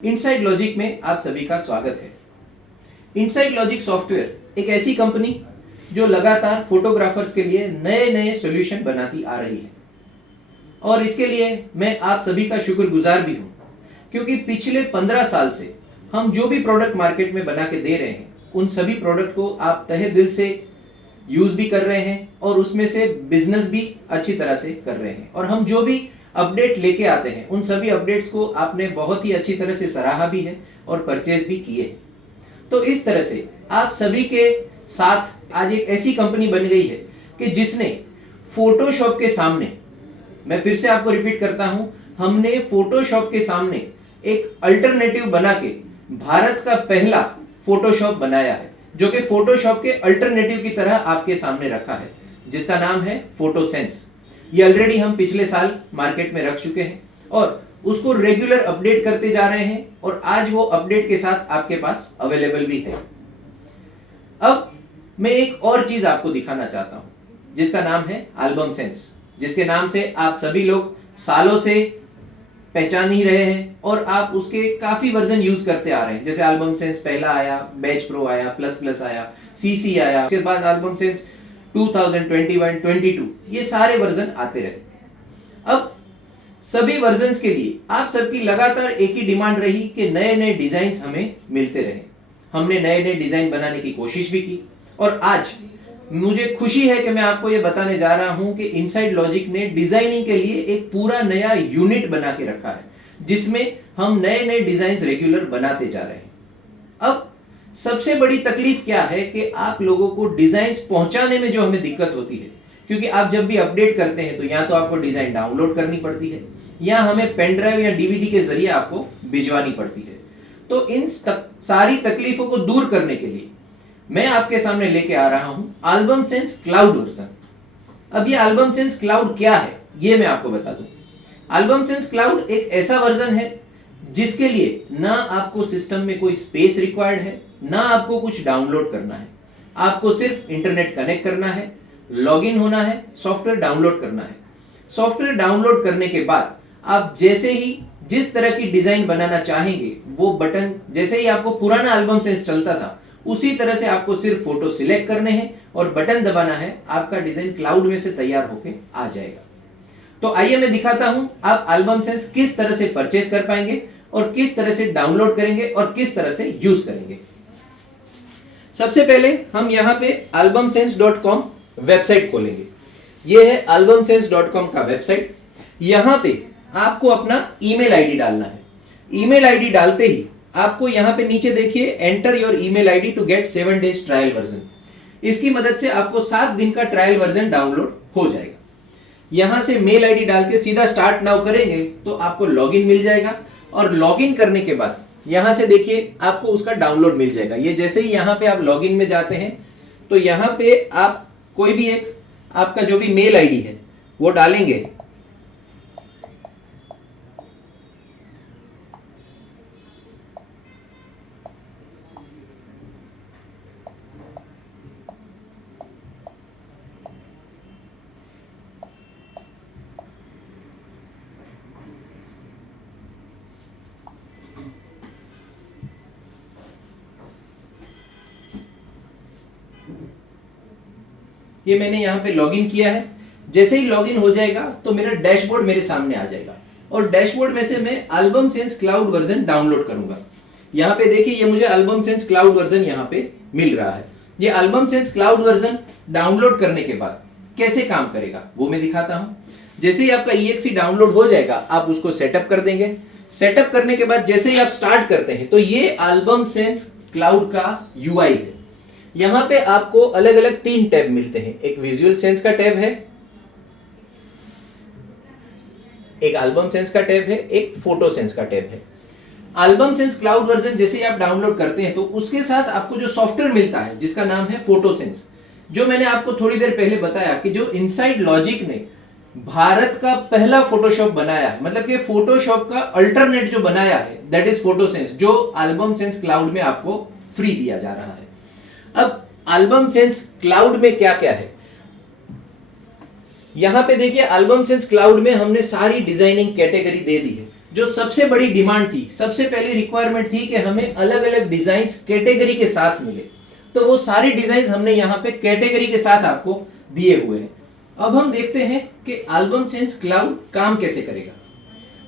Inside logic में आप सभी का स्वागत है। इनसाइड लॉजिक सॉफ्टवेयर एक ऐसी कंपनी जो लगातार फोटोग्राफर्स के लिए नए नए सॉल्यूशन बनाती आ रही है और इसके लिए मैं आप सभी का शुक्रगुजार भी हूं, क्योंकि पिछले 15 साल से हम जो भी प्रोडक्ट मार्केट में बना के दे रहे हैं उन सभी प्रोडक्ट को आप तहे दिल से यूज भी कर रहे हैं और उसमें से बिजनेस भी अच्छी तरह से कर रहे हैं। और हम जो भी अपडेट लेके आते हैं उन सभी अपडेट्स को आपने बहुत ही अच्छी तरह से सराहा भी है और परचेज भी किए। तो इस तरह से आप सभी के साथ आज एक ऐसी कंपनी बन गई है कि जिसने फोटोशॉप के सामने, मैं फिर से आपको रिपीट करता हूं, हमने फोटोशॉप के सामने एक अल्टरनेटिव बना के भारत का पहला फोटोशॉप बनाया है, जो कि फोटोशॉप के अल्टरनेटिव की तरह आपके सामने रखा है, जिसका नाम है फोटोसेंस। ये ऑलरेडी हम पिछले साल मार्केट में रख चुके हैं और उसको रेगुलर अपडेट करते जा रहे हैं और आज वो अपडेट के साथ आपके पास अवेलेबल भी है। अब मैं एक और चीज आपको दिखाना चाहता हूं जिसका नाम है एल्बम सेंस, जिसके नाम से आप सभी लोग सालों से पहचान ही रहे हैं और आप उसके काफी वर्जन यूज करते आ रहे हैं। जैसे एल्बम सेंस पहला आया, बैच प्रो आया, प्लस प्लस आया, सीसी आया, उसके बाद एल्बम सेंस 2021, 22, ये सारे वर्जन आते रहे। अब सभी वर्जन्स के लिए आप सबकी लगातार एक ही डिमांड रही कि नए नए डिजाइन हमें मिलते रहे। हमने नए नए डिजाइन बनाने की कोशिश भी की और आज मुझे खुशी है कि मैं आपको यह बताने जा रहा हूं कि इनसाइड लॉजिक ने डिजाइनिंग के लिए एक पूरा नया यूनिट बना के रखा है, जिसमें हम नए नए डिजाइन रेगुलर बनाते जा रहे हैं। अब सबसे बड़ी तकलीफ क्या है कि आप लोगों को डिजाइन्स पहुंचाने में जो हमें दिक्कत होती है, क्योंकि आप जब भी अपडेट करते हैं तो या तो आपको डिजाइन डाउनलोड करनी पड़ती है या हमें पेन ड्राइव या डीवीडी के जरिए आपको भिजवानी पड़ती है। तो इन सारी तकलीफों को दूर करने के लिए मैं आपके सामने लेके आ रहा हूं एल्बम सेंस क्लाउड वर्जन। अब ये एल्बम सेंस क्लाउड क्या है ये मैं आपको बता दूं। एल्बम सेंस क्लाउड एक ऐसा वर्जन है जिसके लिए ना आपको सिस्टम में कोई स्पेस रिक्वायर्ड है, ना आपको कुछ डाउनलोड करना है। आपको सिर्फ इंटरनेट कनेक्ट करना है, लॉगिन होना है, सॉफ्टवेयर डाउनलोड करना है। सॉफ्टवेयर डाउनलोड करने के बाद आप जैसे ही जिस तरह की डिजाइन बनाना चाहेंगे वो बटन, जैसे ही आपको पुराना एल्बम सेंस चलता था उसी तरह से आपको सिर्फ फोटो सिलेक्ट करने हैं और बटन दबाना है, आपका डिजाइन क्लाउड में से तैयार होके आ जाएगा। तो आइए मैं दिखाता हूं आप एल्बम सेंस किस तरह से परचेस कर पाएंगे और किस तरह से डाउनलोड करेंगे और किस तरह से यूज करेंगे। सबसे पहले हम यहां पे albumsense.com वेबसाइट खोलेंगे। यह है albumsense.com का वेबसाइट। यहां पे आपको अपना ईमेल आईडी डालना है। ईमेल आईडी डालते ही आपको यहां पे नीचे देखिए enter your email ID to get 7 days trial version. इसकी मदद से आपको 7 दिन का ट्रायल वर्जन डाउनलोड हो जाएगा। यहां से मेल आईडी डाल के सीधा स्टार्ट नाउ करेंगे तो आपको लॉगिन मिल जाएगा और लॉगिन करने के बाद यहां से देखिए आपको उसका डाउनलोड मिल जाएगा। ये जैसे ही यहां पे आप लॉगिन में जाते हैं तो यहां पे आप कोई भी एक आपका जो भी मेल आईडी है वो डालेंगे। ये मैंने यहाँ पे लॉगिन किया है। जैसे ही लॉगिन हो जाएगा तो मेरा डैशबोर्ड मेरे सामने आ जाएगा और डैशबोर्ड में से मैं album sense cloud version download करूंगा। यहाँ पे देखिए ये मुझे एल्बम सेंस क्लाउड वर्जन यहाँ पे मिल रहा है। ये album sense cloud version download करने के बाद कैसे काम करेगा वो मैं दिखाता हूँ। जैसे ही आपका EXE डाउनलोड हो जाएगा आप उसको सेटअप कर देंगे। सेटअप करने के बाद जैसे ही आप स्टार्ट करते हैं तो ये एल्बम सेंस क्लाउड का UI है। यहां पे आपको अलग अलग 3 टैब मिलते हैं। एक विजुअल सेंस का टैब है, एक एल्बम सेंस का टैब है, एक फोटो सेंस का टैब है। एल्बम सेंस क्लाउड वर्जन जैसे ही आप डाउनलोड करते हैं तो उसके साथ आपको जो सॉफ्टवेयर मिलता है जिसका नाम है फोटो सेंस, जो मैंने आपको थोड़ी देर पहले बताया कि जो इनसाइड लॉजिक ने भारत का पहला फोटोशॉप बनाया है, मतलब कि फोटोशॉप का अल्टरनेट जो बनाया है दैट इज फोटो सेंस, जो एल्बम सेंस क्लाउड में आपको फ्री दिया जा रहा है। अब एल्बम सेंस क्लाउड में क्या क्या है यहां पे देखिए। एल्बम सेंस क्लाउड में हमने सारी डिजाइनिंग कैटेगरी दे दी है जो सबसे बड़ी डिमांड थी, सबसे पहली रिक्वायरमेंट थी कि हमें अलग अलग डिजाइन्स कैटेगरी के साथ मिले, तो वो सारी डिजाइन्स हमने यहाँ पे कैटेगरी के साथ आपको दिए हुए हैं। अब हम देखते हैं कि एल्बम सेंस क्लाउड काम कैसे करेगा।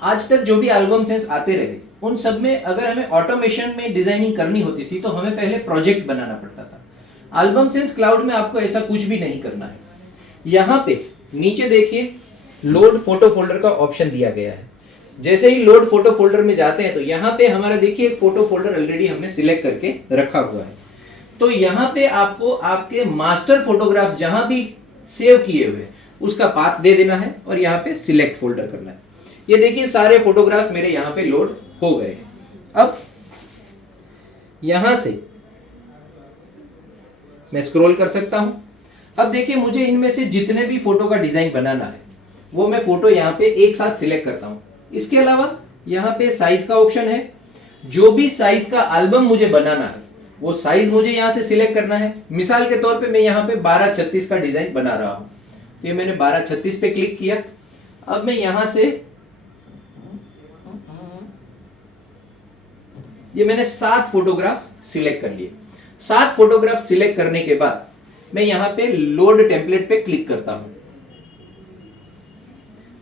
आज तक जो भी एल्बम सेंस आते रहे उन सब में अगर हमें ऑटोमेशन में डिजाइनिंग करनी होती थी तो हमें पहले प्रोजेक्ट बनाना पड़ता था। एल्बम सेंस क्लाउड में आपको ऐसा कुछ भी नहीं करना है। यहाँ पे नीचे देखिए लोड फोटो फोल्डर का ऑप्शन दिया गया है। जैसे ही लोड फोटो फोल्डर में जाते हैं तो यहाँ पे हमारा देखिए एक फोटो फोल्डर ऑलरेडी हमने सिलेक्ट करके रखा हुआ है। तो यहाँ पे आपको आपके मास्टर फोटोग्राफ्स जहां भी सेव किए हुए उसका पाथ दे देना है और यहाँ पे सिलेक्ट फोल्डर करना है। ये देखिए सारे फोटोग्राफ्स मेरे यहाँ पे लोड हो गए। अब यहां से मैं स्क्रॉल कर सकता हूं। अब देखिए मुझे इनमें से जितने भी फोटो का डिजाइन बनाना है वो मैं फोटो यहाँ पे एक साथ सिलेक्ट करता हूं। इसके अलावा यहाँ पे साइज का ऑप्शन है। जो भी साइज का एल्बम मुझे बनाना है वो साइज मुझे यहाँ से सिलेक्ट करना है। मिसाल के तौर पे मैं यहाँ पे 1236 का डिजाइन बना रहा हूं, तो ये मैंने 1236 पे क्लिक किया। अब मैं यहां से ये मैंने 7 फोटोग्राफ सिलेक्ट कर लिए। 7 फोटोग्राफ सिलेक्ट करने के बाद मैं यहाँ पे लोड टेम्पलेट पे क्लिक करता हूं।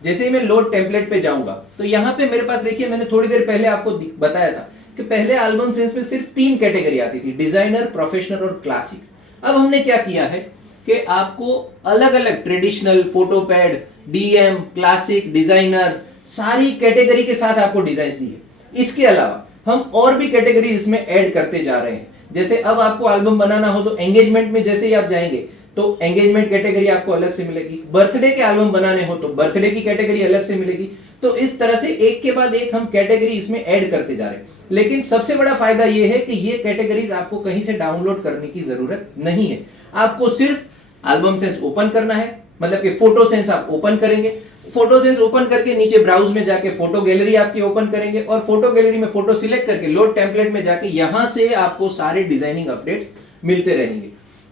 जैसे ही मैं लोड टेम्पलेट पे जाऊंगा तो यहाँ पे मेरे पास देखिए मैंने थोड़ी देर पहले आपको बताया था कि पहले एल्बम सेंस में सिर्फ 3 कैटेगरी आती थी, डिजाइनर, प्रोफेशनल और क्लासिक। अब हमने क्या किया है कि आपको अलग अलग ट्रेडिशनल, फोटोपैड, डीएम, क्लासिक, डिजाइनर सारी कैटेगरी के साथ आपको डिजाइन दिए। इसके अलावा हम और भी कैटेगरी इसमें ऐड करते जा रहे हैं। जैसे अब आपको एल्बम बनाना हो तो एंगेजमेंट में जैसे ही आप जाएंगे तो एंगेजमेंट कैटेगरी आपको अलग से मिलेगी। बर्थडे के एल्बम बनाने हो तो बर्थडे की कैटेगरी अलग से मिलेगी। तो इस तरह से एक के बाद एक हम कैटेगरी इसमें ऐड करते जा रहे हैं। लेकिन सबसे बड़ा फायदा यह है कि ये कैटेगरीज आपको कहीं से डाउनलोड करने की जरूरत नहीं है। आपको सिर्फ एल्बम सेंस ओपन करना है, मतलब कि फोटो सेंस आप ओपन करेंगे। फोटो सेंस ओपन करके नीचे ब्राउज में जाके फोटो गैलरी आपकी ओपन करेंगे और फोटो गैलरी में फोटो सिलेक्ट करके लोड टेम्पलेट में जाके यहां से आपको सारे डिजाइनिंग अपडेट्स मिलते रहेंगे।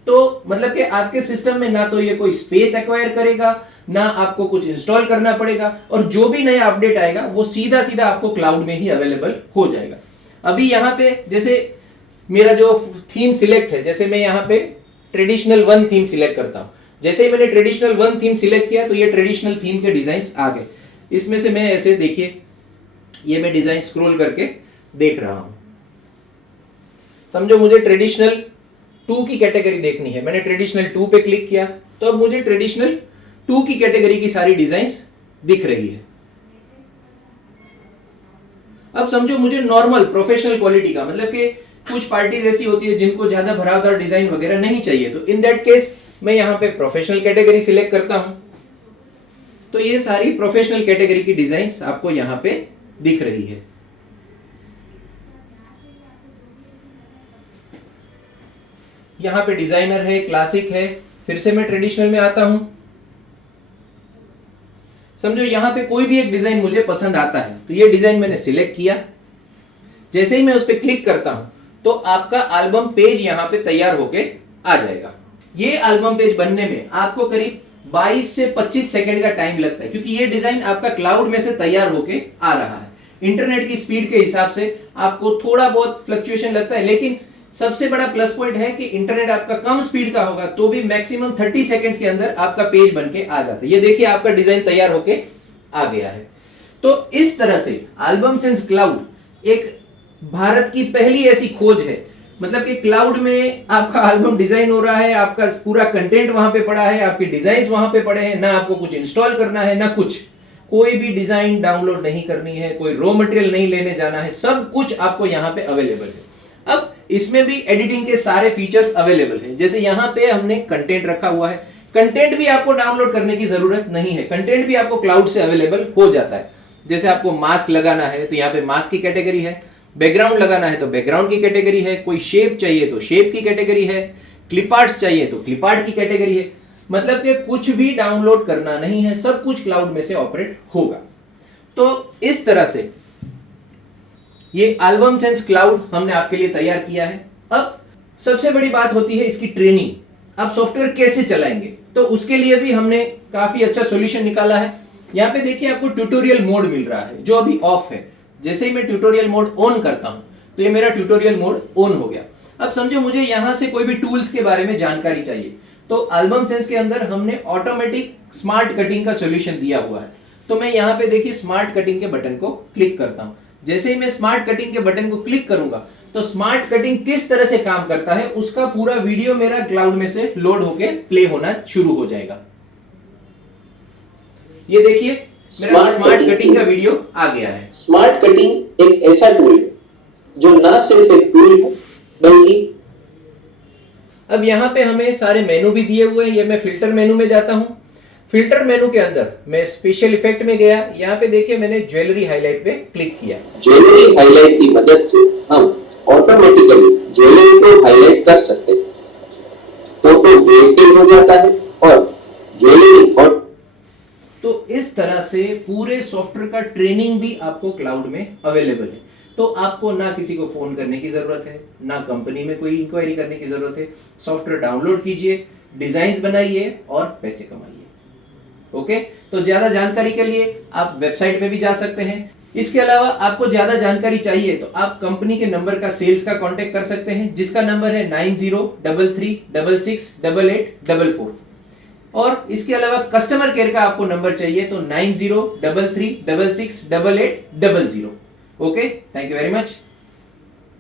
तो मतलब कि आपके सिस्टम में ना तो ये कोई स्पेस एक्वायर करेगा, ना आपको कुछ इंस्टॉल करना पड़ेगा, और जो भी नया अपडेट आएगा वो सीधा सीधा आपको क्लाउड में ही अवेलेबल हो जाएगा। अभी यहाँ पे जैसे मेरा जो थीम सिलेक्ट है, जैसे मैं यहाँ पे ट्रेडिशनल 1 थीम सिलेक्ट करता हूँ। जैसे ही मैंने ट्रेडिशनल 1 थीम सिलेक्ट किया तो ये ट्रेडिशनल थीम के डिजाइन्स आ गए। इसमें से मैं ऐसे देखिए ये मैं डिजाइन स्क्रॉल करके देख रहा हूं। समझो मुझे ट्रेडिशनल 2 की कैटेगरी देखनी है, मैंने ट्रेडिशनल 2 पे क्लिक किया तो अब मुझे ट्रेडिशनल 2 की कैटेगरी की सारी डिजाइन्स दिख रही है। अब समझो मुझे नॉर्मल प्रोफेशनल क्वालिटी का, मतलब कि कुछ पार्टीज ऐसी होती है जिनको ज्यादा भरावदार डिजाइन वगैरह नहीं चाहिए, तो इन दैट केस मैं यहां पे प्रोफेशनल कैटेगरी सिलेक्ट करता हूं। तो ये सारी प्रोफेशनल कैटेगरी की डिजाइन्स आपको यहां पे दिख रही है। यहां पे डिजाइनर है, क्लासिक है। फिर से मैं ट्रेडिशनल में आता हूं। समझो यहां पे कोई भी एक डिजाइन मुझे पसंद आता है तो ये डिजाइन मैंने सिलेक्ट किया। जैसे ही मैं उस पर क्लिक करता हूं तो आपका एल्बम पेज यहां पे तैयार होके आ जाएगा। ये एल्बम पेज बनने में आपको करीब 22 से 25 सेकंड का टाइम लगता है, क्योंकि ये डिजाइन आपका क्लाउड में से तैयार होके आ रहा है। इंटरनेट की स्पीड के हिसाब से आपको थोड़ा बहुत फ्लक्चुएशन लगता है, लेकिन सबसे बड़ा प्लस पॉइंट है कि इंटरनेट आपका कम स्पीड का होगा तो भी मैक्सिमम 30 सेकंड्स के अंदर आपका पेज बनके आ जाता है। ये देखिए आपका डिजाइन तैयार होके आ गया है। तो इस तरह से एल्बम सेंस क्लाउड एक भारत की पहली ऐसी खोज है, मतलब कि क्लाउड में आपका एल्बम डिजाइन हो रहा है, आपका पूरा कंटेंट वहां पे पड़ा है, आपके डिजाइन वहां पे पड़े हैं, ना आपको कुछ इंस्टॉल करना है ना कुछ, कोई भी डिजाइन डाउनलोड नहीं करनी है, कोई रॉ मटेरियल नहीं लेने जाना है, सब कुछ आपको यहाँ पे अवेलेबल है। अब इसमें भी एडिटिंग के सारे फीचर्स अवेलेबल हैं। जैसे यहाँ पे हमने कंटेंट रखा हुआ है, कंटेंट भी आपको डाउनलोड करने की जरूरत नहीं है, कंटेंट भी आपको क्लाउड से अवेलेबल हो जाता है। जैसे आपको मास्क लगाना है तो यहाँ पे मास्क की कैटेगरी है, बैकग्राउंड लगाना है तो बैकग्राउंड की कैटेगरी है, कोई शेप चाहिए तो शेप की कैटेगरी है, क्लिप आर्ट्स चाहिए तो क्लिप आर्ट की कैटेगरी है। मतलब कि कुछ भी डाउनलोड करना नहीं है, सब कुछ क्लाउड में से ऑपरेट होगा। तो इस तरह से ये एल्बम सेंस क्लाउड हमने आपके लिए तैयार किया है। अब सबसे बड़ी बात होती है इसकी ट्रेनिंग, आप सॉफ्टवेयर कैसे चलाएंगे, तो उसके लिए भी हमने काफी अच्छा सॉल्यूशन निकाला है। यहाँ पे देखिए आपको ट्यूटोरियल मोड मिल रहा है जो अभी ऑफ है। जैसे ही मैं ट्यूटोरियल मोड ऑन करता हूं तो ये मेरा ट्यूटोरियल मोड ऑन हो गया। अब समझो मुझे यहां से कोई भी टूल्स के बारे में जानकारी चाहिए, तो एल्बम सेंस के अंदर हमने ऑटोमेटिक स्मार्ट कटिंग का सॉल्यूशन दिया हुआ है। तो मैं यहां पे देखिए स्मार्ट कटिंग के बटन को क्लिक करता हूं। जैसे ही मैं स्मार्ट कटिंग के बटन को क्लिक करूंगा तो स्मार्ट कटिंग किस तरह से काम करता है उसका पूरा वीडियो मेरा क्लाउड में से लोड होके प्ले होना शुरू हो जाएगा। ये देखिए मेरा स्मार्ट कटिंग का वीडियो आ गया है। स्मार्ट कटिंग एक ऐसा टूल है जो न सिर्फ एक टूल है बल्कि अब यहाँ पे हमें सारे मेनू भी दिए हुए हैं। ये मैं फिल्टर मेनू में जाता हूँ। फिल्टर मेनू के अंदर मैं स्पेशल इफेक्ट में गया। यहाँ पे देखिए मैंने ज्वेलरी हाईलाइट पे क्लिक किया। ज्वेलरी हाईलाइट की मदद से हम ऑटोमेटिकली ज्वेलरी को हाईलाइट कर सकते हैं। फोटो ग्रेस्केल हो जाता है और ज्वेलरी और तो इस तरह से पूरे सॉफ्टवेयर का ट्रेनिंग भी आपको क्लाउड में अवेलेबल है। तो आपको ना किसी को फोन करने की जरूरत है, ना कंपनी में कोई इंक्वायरी करने की जरूरत है। सॉफ्टवेयर डाउनलोड कीजिए, डिजाइन्स बनाइए और पैसे कमाइए। ओके, तो ज्यादा जानकारी के लिए आप वेबसाइट पे भी जा सकते हैं। इसके अलावा आपको ज्यादा जानकारी चाहिए तो आप कंपनी के नंबर का सेल्स का कांटेक्ट कर सकते हैं, जिसका नंबर है 9033668844। और इसके अलावा कस्टमर केयर का आपको नंबर चाहिए तो 9033668800। Okay, thank you very much.